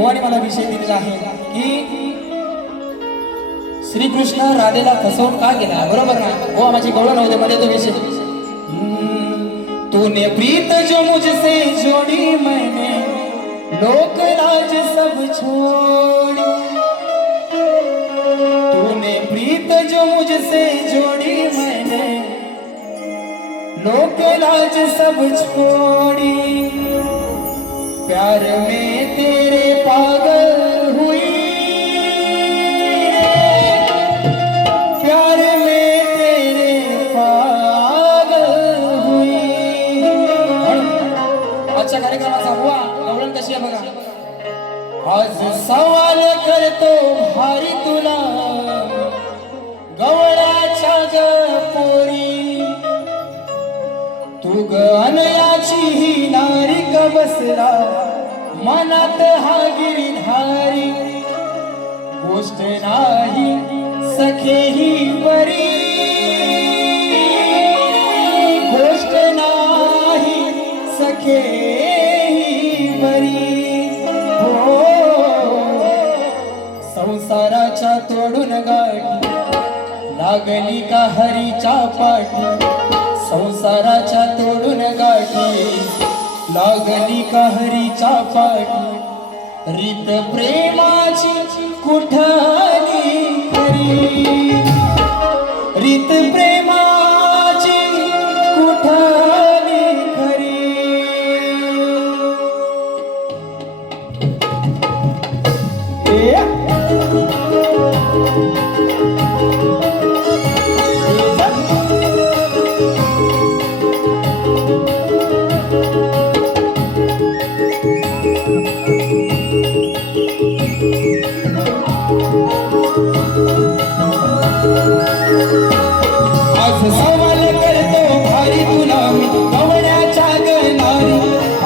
भगवाने मला विषय दिलेला आहे की श्रीकृष्ण राधेला फसवून का गेला, बरोबर ना? हो, माझी गवळण होते मध्ये तो विषय। तूने प्रीत जो मुझसे जोड़ी मैंने लोक लाज सब छोड़ी, तूने प्रीत जो मुझसे जोड़ी मैंने लोक लाज सब छोड़ी, प्यार में तेरे पागल हुई, प्यार में तेरे पागल हुई। आजच्या कार्यक्रमाचा हुआ गवळण कशी आहे बघा। आज सवाल करतो भारी तुला गवळ्याच्या पोरी, तू ग अनयाची ही नारी का बसला मनात हा गिरिधारी, गोष्ट नाही सखे ही बरी, गोष्ट नाही सखे ही बरी। हो संसाराच्या तोडून गाठी लागली का हरीच्या पाठी, संसाराच्या तोडून गाठी लागली का हरीच्या पाठी, रीत प्रेमाची कुठाली खरी, रीत प्रेमाची कुठाली खरी। आज सवाल करतो भारी तुला मी गवळ्याच्या गनारी,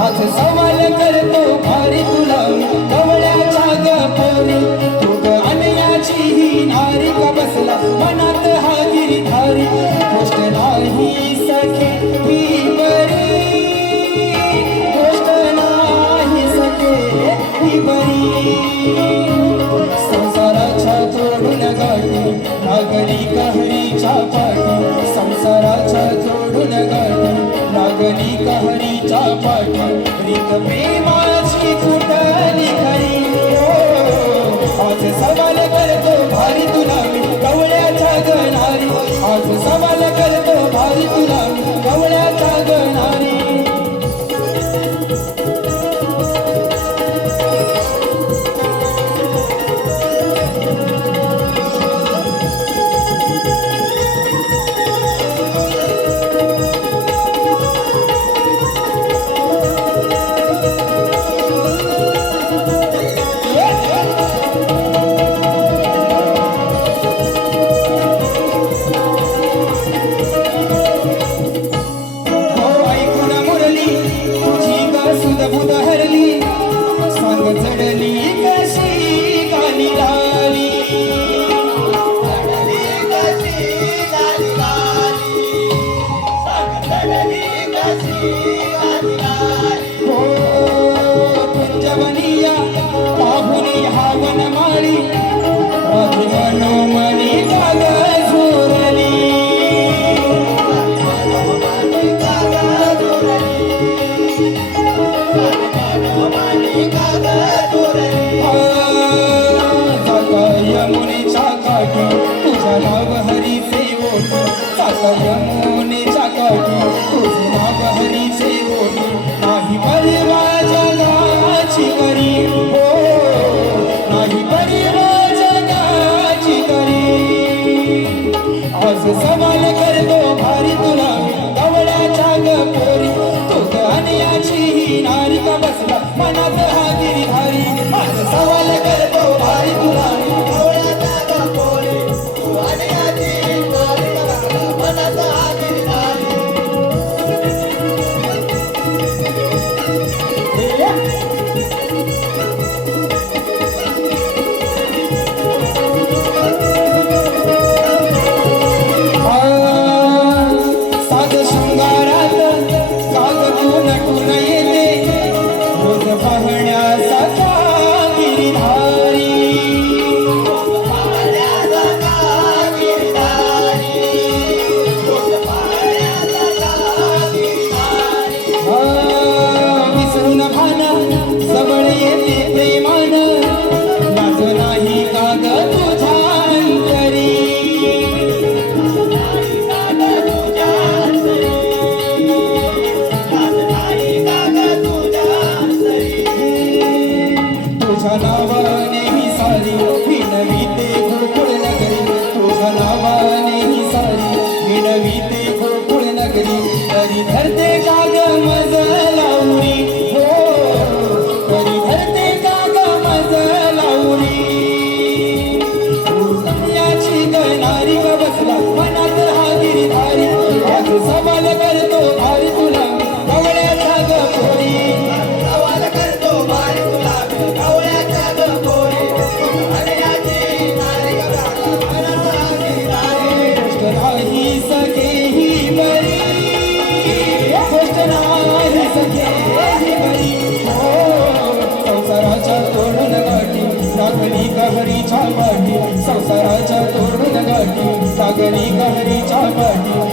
आज सवाल करतो भारी तुला मी गवळ्याच्या गपोरी, तू ग अनयाची ही नारी का बसला मनात हा गिरिधारी, गोष्ट नाही सखे ही बरी, गोष्ट नाही सखे ही बरी। संसाराच्या तोडून गाठी लागली का हरीच्या पाठी, संसाराच्या तोडून गाठी लागली का हरीच्या पाठी, रीत प्रेमाची कुठली खरी। आज सवाल करतो भारी तुला मी गवळ्याच्या गनारी, आज सवाल करतो भारी तुला मी गवळ्याच्या गनारी। यमुनेच्या काठी तुझे नाव हरीचे ओठी, नाही परवा जगाची करी, हो नाही परवा जगाची करी। आज सवाल करतो भारी तुला गवळ्याच्या गपोरी, तू ग अनयाची ही नारी का बसला मनात हा गिरिधारी, आज सवाल करतो भारी तुला गवळ्याच्या गपोरी, तू अनयाची नारी का बसला मनात हा गिरिधारी। साध शृंगारात कागदून नटून येते रोज पाहण्यास मज लावणी हो कधी धरते का ग मज लावणी याची गणारी ग बसला मनात हा गिरिधारी आज सवाल करतो भारी तुला गवळ्याचा ग पोरी सवाल करतो भारी तुला गवळ्याचा ग पोरी हरण्याची नारी गोष्ट नाही सगळी बरी गोष्ट नाही सगळी बरी हो संसाराच्या तोडून गाठी सागरी कहरीच्या पाठी संसाराच्या तोडून गाठी सागरी कहरीच्या पाठी